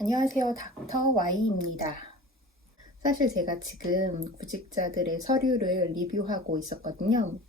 안녕하세요. 닥터 Y입니다. 사실 제가 지금 구직자들의 서류를 리뷰하고 있었거든요.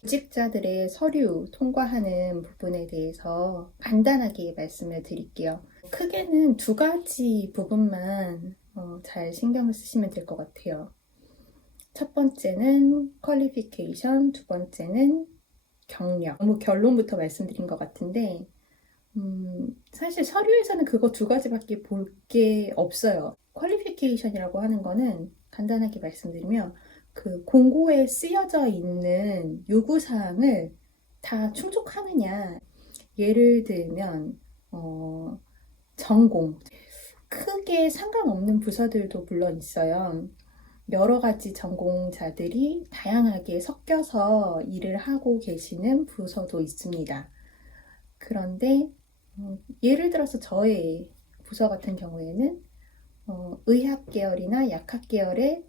구직자들의 서류 통과하는 부분에 대해서 간단하게 말씀을 드릴게요. 크게는 두 가지 부분만 잘 신경을 쓰시면 될 것 같아요. 첫 번째는 퀄리피케이션, 두 번째는 경력. 너무 결론부터 말씀드린 것 같은데 사실 서류에서는 그거 두 가지밖에 볼 게 없어요. 퀄리피케이션이라고 하는 거는 간단하게 말씀드리면 그 공고에 쓰여져 있는 요구사항을 다 충족하느냐. 예를 들면, 전공. 크게 상관없는 부서들도 물론 있어요. 여러 가지 전공자들이 다양하게 섞여서 일을 하고 계시는 부서도 있습니다. 그런데 예를 들어서 저의 부서 같은 경우에는 의학 계열이나 약학 계열의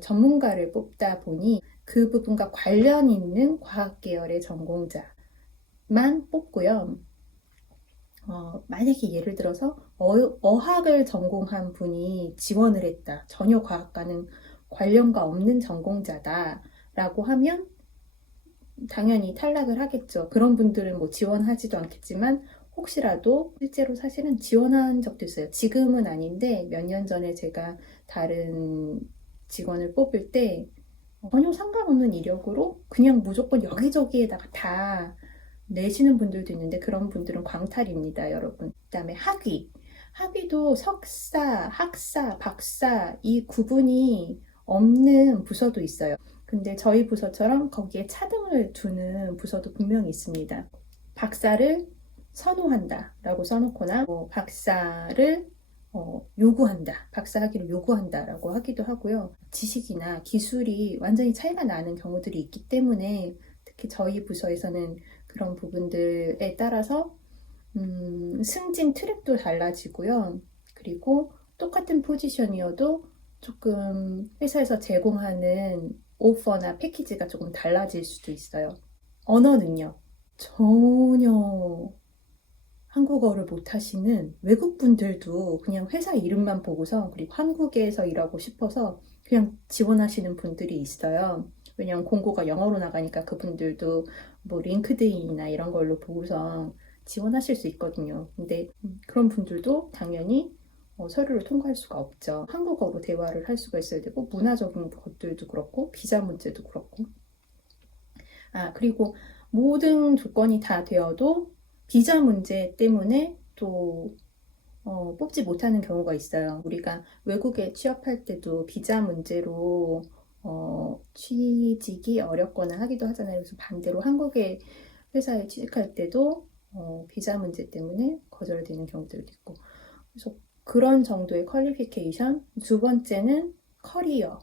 전문가를 뽑다 보니 그 부분과 관련 있는 과학 계열의 전공자만 뽑고요. 만약에 예를 들어서 어학을 전공한 분이 지원을 했다. 전혀 과학과는 관련과 없는 전공자다라고 하면 당연히 탈락을 하겠죠. 그런 분들은 뭐 지원하지도 않겠지만 혹시라도 실제로 사실은 지원한 적도 있어요. 지금은 아닌데 몇 년 전에 제가 다른 직원을 뽑을 때 전혀 상관없는 이력으로 그냥 무조건 여기저기에다가 다 내시는 분들도 있는데 그런 분들은 광탈입니다, 여러분. 그다음에 학위. 학위도 석사, 학사, 박사 이 구분이 없는 부서도 있어요. 근데 저희 부서처럼 거기에 차등을 두는 부서도 분명히 있습니다. 박사를 선호한다 라고 써놓거나 박사를 요구한다, 박사 학위를 요구한다 라고 하기도 하고요. 지식이나 기술이 완전히 차이가 나는 경우들이 있기 때문에 특히 저희 부서에서는 그런 부분들에 따라서 승진 트랙도 달라지고요. 그리고 똑같은 포지션이어도 조금 회사에서 제공하는 오퍼나 패키지가 조금 달라질 수도 있어요. 언어 능력. 전혀 한국어를 못하시는 외국분들도 그냥 회사 이름만 보고서 그리고 한국에서 일하고 싶어서 그냥 지원하시는 분들이 있어요. 왜냐면 공고가 영어로 나가니까 그분들도 뭐 링크드인이나 이런 걸로 보고서 지원하실 수 있거든요. 근데 그런 분들도 당연히 서류를 통과할 수가 없죠. 한국어로 대화를 할 수가 있어야 되고 문화적인 것들도 그렇고 비자 문제도 그렇고 그리고 모든 조건이 다 되어도 비자 문제 때문에 또 뽑지 못하는 경우가 있어요. 우리가 외국에 취업할 때도 비자 문제로 취직이 어렵거나 하기도 하잖아요. 그래서 반대로 한국의 회사에 취직할 때도 비자 문제 때문에 거절되는 경우들도 있고. 그래서 그런 정도의 퀄리피케이션. 두 번째는 커리어,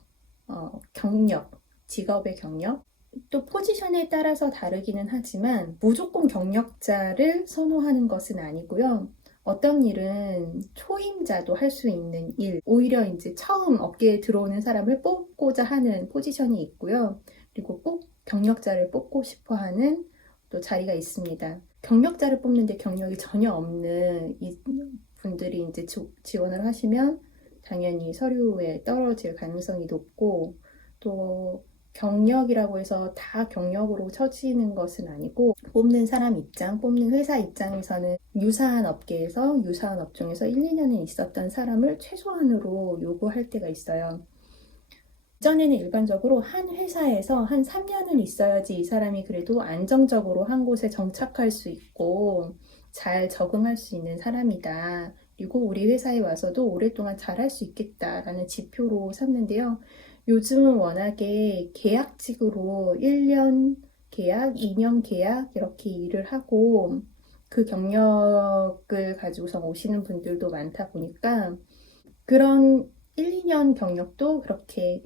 경력, 직업의 경력. 또 포지션에 따라서 다르기는 하지만 무조건 경력자를 선호하는 것은 아니고요. 어떤 일은 초임자도 할 수 있는 일, 오히려 이제 처음 업계에 들어오는 사람을 뽑고자 하는 포지션이 있고요. 그리고 꼭 경력자를 뽑고 싶어 하는 또 자리가 있습니다. 경력자를 뽑는데 경력이 전혀 없는 이 분들이 이제 지원을 하시면 당연히 서류에 떨어질 가능성이 높고 또 경력이라고 해서 다 경력으로 처지는 것은 아니고 뽑는 사람 입장, 뽑는 회사 입장에서는 유사한 업계에서 유사한 업종에서 1, 2년은 있었던 사람을 최소한으로 요구할 때가 있어요. 이전에는 일반적으로 한 회사에서 한 3년은 있어야지 이 사람이 그래도 안정적으로 한 곳에 정착할 수 있고 잘 적응할 수 있는 사람이다. 그리고 우리 회사에 와서도 오랫동안 잘할 수 있겠다라는 지표로 삼는데요. 요즘은 워낙에 계약직으로 1년 계약, 2년 계약 이렇게 일을 하고 그 경력을 가지고서 오시는 분들도 많다 보니까 그런 1, 2년 경력도 그렇게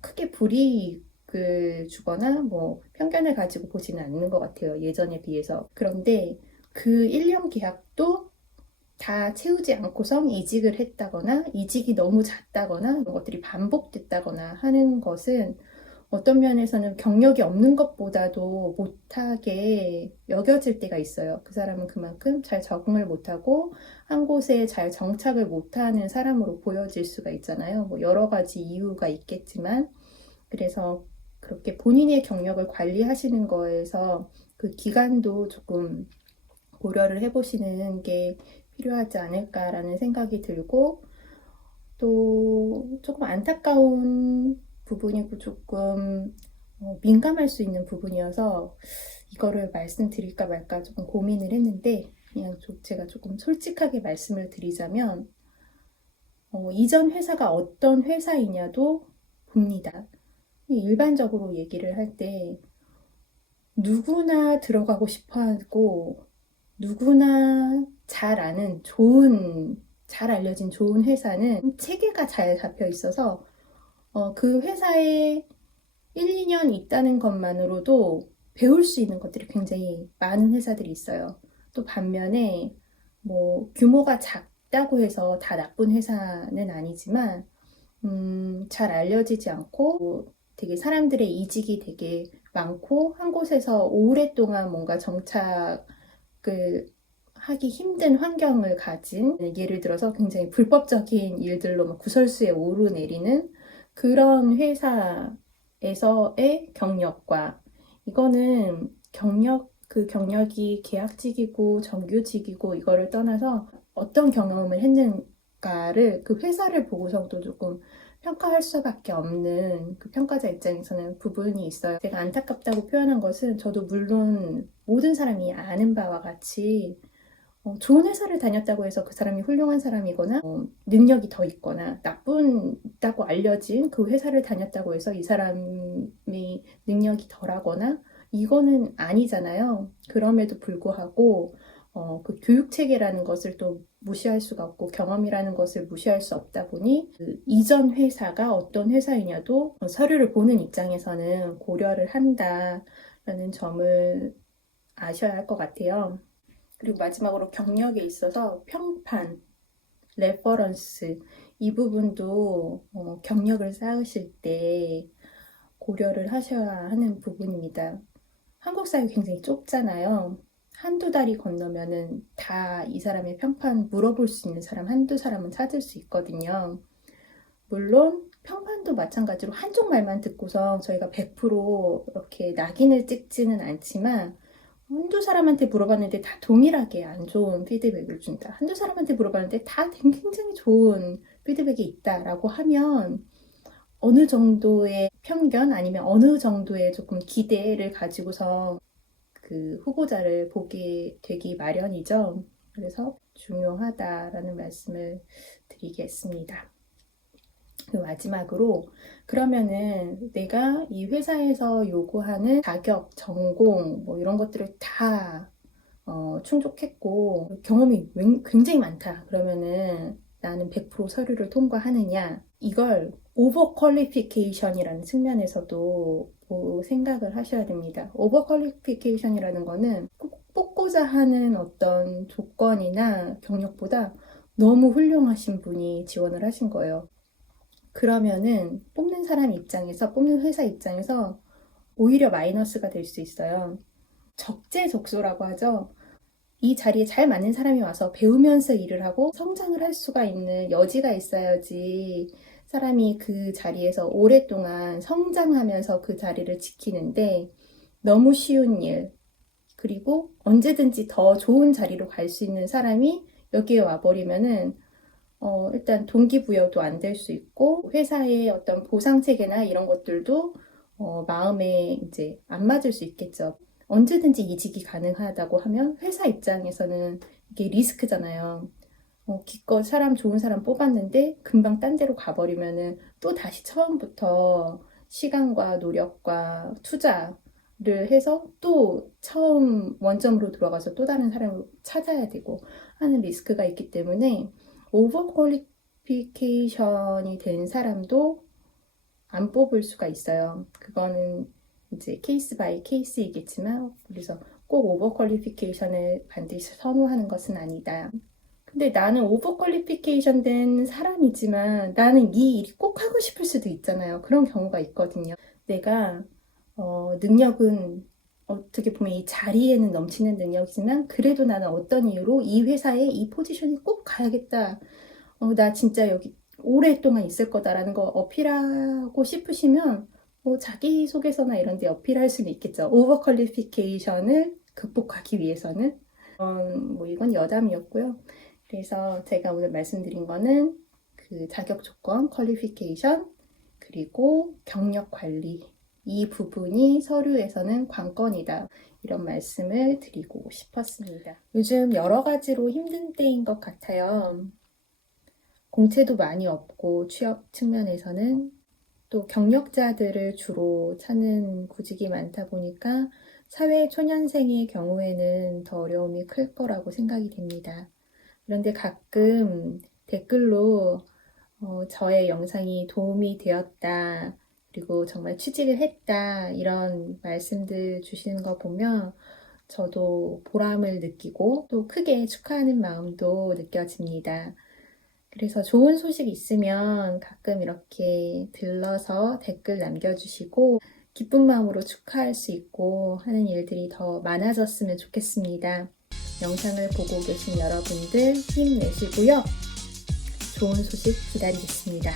크게 불이익을 주거나 뭐 편견을 가지고 보지는 않는 것 같아요. 예전에 비해서. 그런데 그 1년 계약도 다 채우지 않고선 이직을 했다거나 이직이 너무 잦다거나 이런 것들이 반복됐다거나 하는 것은 어떤 면에서는 경력이 없는 것보다도 못하게 여겨질 때가 있어요. 그 사람은 그만큼 잘 적응을 못하고 한 곳에 잘 정착을 못하는 사람으로 보여질 수가 있잖아요. 뭐 여러 가지 이유가 있겠지만, 그래서 그렇게 본인의 경력을 관리하시는 거에서 그 기간도 조금 고려를 해보시는 게 필요하지 않을까라는 생각이 들고, 또 조금 안타까운 부분이고 조금 민감할 수 있는 부분이어서 이거를 말씀드릴까 말까 조금 고민을 했는데, 그냥 제가 조금 솔직하게 말씀을 드리자면 이전 회사가 어떤 회사이냐도 봅니다. 일반적으로 얘기를 할 때 누구나 들어가고 싶어 하고 누구나 잘 아는 잘 알려진 좋은 회사는 체계가 잘 잡혀 있어서 그 회사에 1, 2년 있다는 것만으로도 배울 수 있는 것들이 굉장히 많은 회사들이 있어요. 또 반면에 뭐 규모가 작다고 해서 다 나쁜 회사는 아니지만 잘 알려지지 않고 되게 사람들의 이직이 되게 많고 한 곳에서 오랫동안 뭔가 정착을 하기 힘든 환경을 가진, 예를 들어서 굉장히 불법적인 일들로 막 구설수에 오르내리는 그런 회사에서의 경력과, 이거는 그 경력이 계약직이고 정규직이고 이거를 떠나서 어떤 경험을 했는가를 그 회사를 보고서도 조금 평가할 수밖에 없는, 그 평가자 입장에서는 부분이 있어요. 제가 안타깝다고 표현한 것은, 저도 물론 모든 사람이 아는 바와 같이 좋은 회사를 다녔다고 해서 그 사람이 훌륭한 사람이거나 능력이 더 있거나 나쁘다고 알려진 그 회사를 다녔다고 해서 이 사람이 능력이 덜하거나 이거는 아니잖아요. 그럼에도 불구하고 그 교육 체계라는 것을 또 무시할 수가 없고 경험이라는 것을 무시할 수 없다 보니 그 이전 회사가 어떤 회사이냐도 서류를 보는 입장에서는 고려를 한다라는 점을 아셔야 할 것 같아요. 그리고 마지막으로 경력에 있어서 평판, 레퍼런스, 이 부분도 경력을 쌓으실 때 고려를 하셔야 하는 부분입니다. 한국 사회 굉장히 좁잖아요. 한두 달이 건너면은 다 이 사람의 평판 물어볼 수 있는 사람 한두 사람은 찾을 수 있거든요. 물론 평판도 마찬가지로 한쪽 말만 듣고서 저희가 100% 이렇게 낙인을 찍지는 않지만, 한두 사람한테 물어봤는데 다 동일하게 안 좋은 피드백을 준다. 한두 사람한테 물어봤는데 다 굉장히 좋은 피드백이 있다라고 하면 어느 정도의 편견 아니면 어느 정도의 조금 기대를 가지고서 그 후보자를 보게 되기 마련이죠. 그래서 중요하다라는 말씀을 드리겠습니다. 그리고 마지막으로, 그러면은 내가 이 회사에서 요구하는 자격, 전공 뭐 이런 것들을 다 충족했고 경험이 굉장히 많다. 그러면은 나는 100% 서류를 통과하느냐? 이걸 오버 퀄리피케이션이라는 측면에서도 생각을 하셔야 됩니다. 오버 퀄리피케이션이라는 거는 꼭 뽑고자 하는 어떤 조건이나 경력보다 너무 훌륭하신 분이 지원을 하신 거예요. 그러면은 뽑는 회사 입장에서 오히려 마이너스가 될 수 있어요. 적재적소라고 하죠. 이 자리에 잘 맞는 사람이 와서 배우면서 일을 하고 성장을 할 수가 있는 여지가 있어야지 사람이 그 자리에서 오랫동안 성장하면서 그 자리를 지키는데, 너무 쉬운 일, 그리고 언제든지 더 좋은 자리로 갈 수 있는 사람이 여기에 와버리면은 일단 동기부여도 안 될 수 있고 회사의 어떤 보상 체계나 이런 것들도 마음에 이제 안 맞을 수 있겠죠. 언제든지 이직이 가능하다고 하면 회사 입장에서는 이게 리스크잖아요. 기껏 좋은 사람 뽑았는데 금방 딴 데로 가버리면은 또 다시 처음부터 시간과 노력과 투자를 해서 또 처음 원점으로 들어가서 또 다른 사람을 찾아야 되고 하는 리스크가 있기 때문에 오버 퀄리피케이션이 된 사람도 안 뽑을 수가 있어요. 그거는 이제 케이스 바이 케이스이겠지만, 그래서 꼭 오버 퀄리피케이션을 반드시 선호하는 것은 아니다. 근데 나는 오버 퀄리피케이션 된 사람이지만 나는 이 일이 꼭 하고 싶을 수도 있잖아요. 그런 경우가 있거든요. 내가 능력은 어떻게 보면 이 자리에는 넘치는 능력이지만 그래도 나는 어떤 이유로 이 회사에 이 포지션에 꼭 가야겠다. 나 진짜 여기 오랫동안 있을 거다라는 거 어필하고 싶으시면 자기소개서나 이런 데 어필할 수는 있겠죠. 오버 퀄리피케이션을 극복하기 위해서는. 이건 여담이었고요. 그래서 제가 오늘 말씀드린 거는 그 자격 조건, 퀄리피케이션, 그리고 경력 관리. 이 부분이 서류에서는 관건이다. 이런 말씀을 드리고 싶었습니다. 요즘 여러 가지로 힘든 때인 것 같아요. 공채도 많이 없고 취업 측면에서는 또 경력자들을 주로 찾는 구직이 많다 보니까 사회 초년생의 경우에는 더 어려움이 클 거라고 생각이 됩니다. 그런데 가끔 댓글로 저의 영상이 도움이 되었다, 그리고 정말 취직을 했다, 이런 말씀들 주시는 거 보면 저도 보람을 느끼고 또 크게 축하하는 마음도 느껴집니다. 그래서 좋은 소식 있으면 가끔 이렇게 들러서 댓글 남겨주시고 기쁜 마음으로 축하할 수 있고 하는 일들이 더 많아졌으면 좋겠습니다. 영상을 보고 계신 여러분들 힘내시고요. 좋은 소식 기다리겠습니다.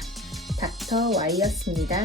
닥터 Y였습니다.